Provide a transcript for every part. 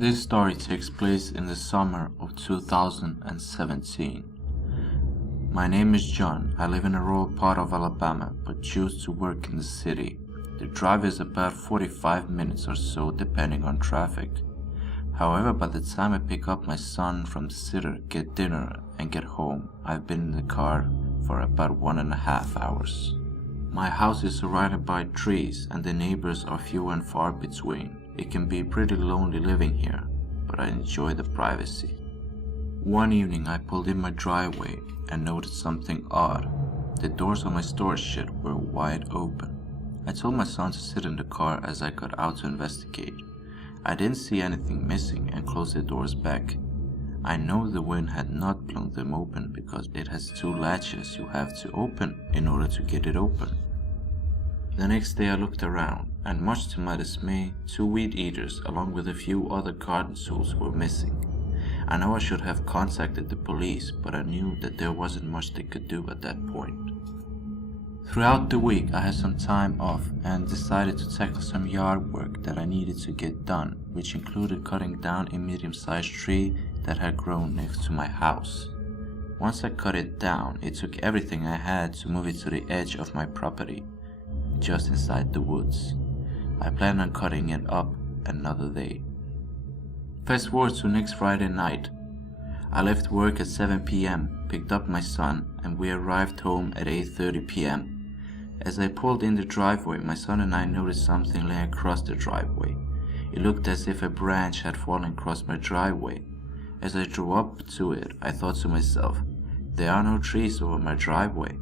This story takes place in the summer of 2017. My name is John. I live in a rural part of Alabama, but choose to work in the city. The drive is about 45 minutes or so depending on traffic. However, by the time I pick up my son from sitter, get dinner, and get home, I've been in the car for about 1.5 hours. My house is surrounded by trees and the neighbors are few and far between. It can be pretty lonely living here, but I enjoy the privacy. One evening I pulled in my driveway and noticed something odd. The doors of my storage shed were wide open. I told my son to sit in the car as I got out to investigate. I didn't see anything missing and closed the doors back. I know the wind had not blown them open because it has 2 latches you have to open in order to get it open. The next day I looked around, and much to my dismay, 2 weed eaters along with a few other garden tools were missing. I know I should have contacted the police, but I knew that there wasn't much they could do at that point. Throughout the week I had some time off and decided to tackle some yard work that I needed to get done, which included cutting down a medium-sized tree that had grown next to my house. Once I cut it down, it took everything I had to move it to the edge of my property, just inside the woods. I planned on cutting it up another day. Fast forward to next Friday night. I left work at 7 p.m., picked up my son, and we arrived home at 8:30 p.m. As I pulled in the driveway, my son and I noticed something laying across the driveway. It looked as if a branch had fallen across my driveway. As I drove up to it, I thought to myself, there are no trees over my driveway.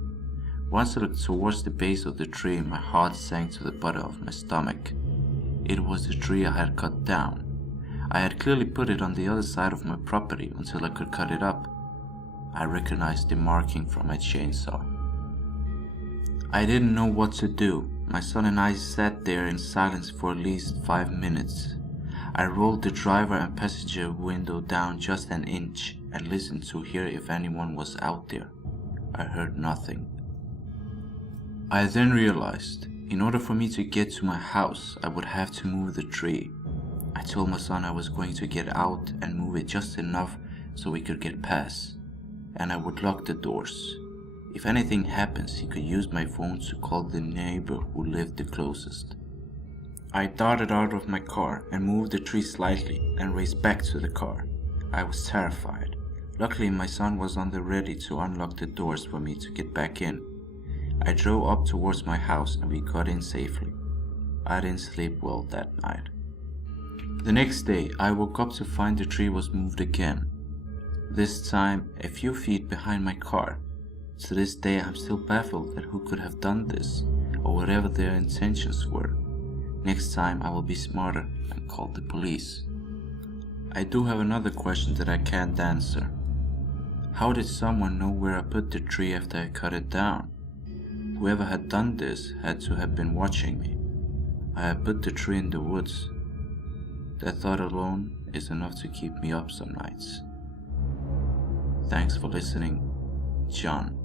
Once I looked towards the base of the tree, my heart sank to the bottom of my stomach. It was the tree I had cut down. I had clearly put it on the other side of my property until I could cut it up. I recognized the marking from my chainsaw. I didn't know what to do. My son and I sat there in silence for at least 5 minutes. I rolled the driver and passenger window down just an inch and listened to hear if anyone was out there. I heard nothing. I then realized, in order for me to get to my house, I would have to move the tree. I told my son I was going to get out and move it just enough so we could get past, and I would lock the doors. If anything happens, he could use my phone to call the neighbor who lived the closest. I darted out of my car and moved the tree slightly and raced back to the car. I was terrified. Luckily, my son was on the ready to unlock the doors for me to get back in. I drove up towards my house and we got in safely. I didn't sleep well that night. The next day, I woke up to find the tree was moved again. This time, a few feet behind my car. To this day, I'm still baffled at who could have done this, or whatever their intentions were. Next time, I will be smarter and call the police. I do have another question that I can't answer. How did someone know where I put the tree after I cut it down? Whoever had done this had to have been watching me. I had put the tree in the woods. That thought alone is enough to keep me up some nights. Thanks for listening, John.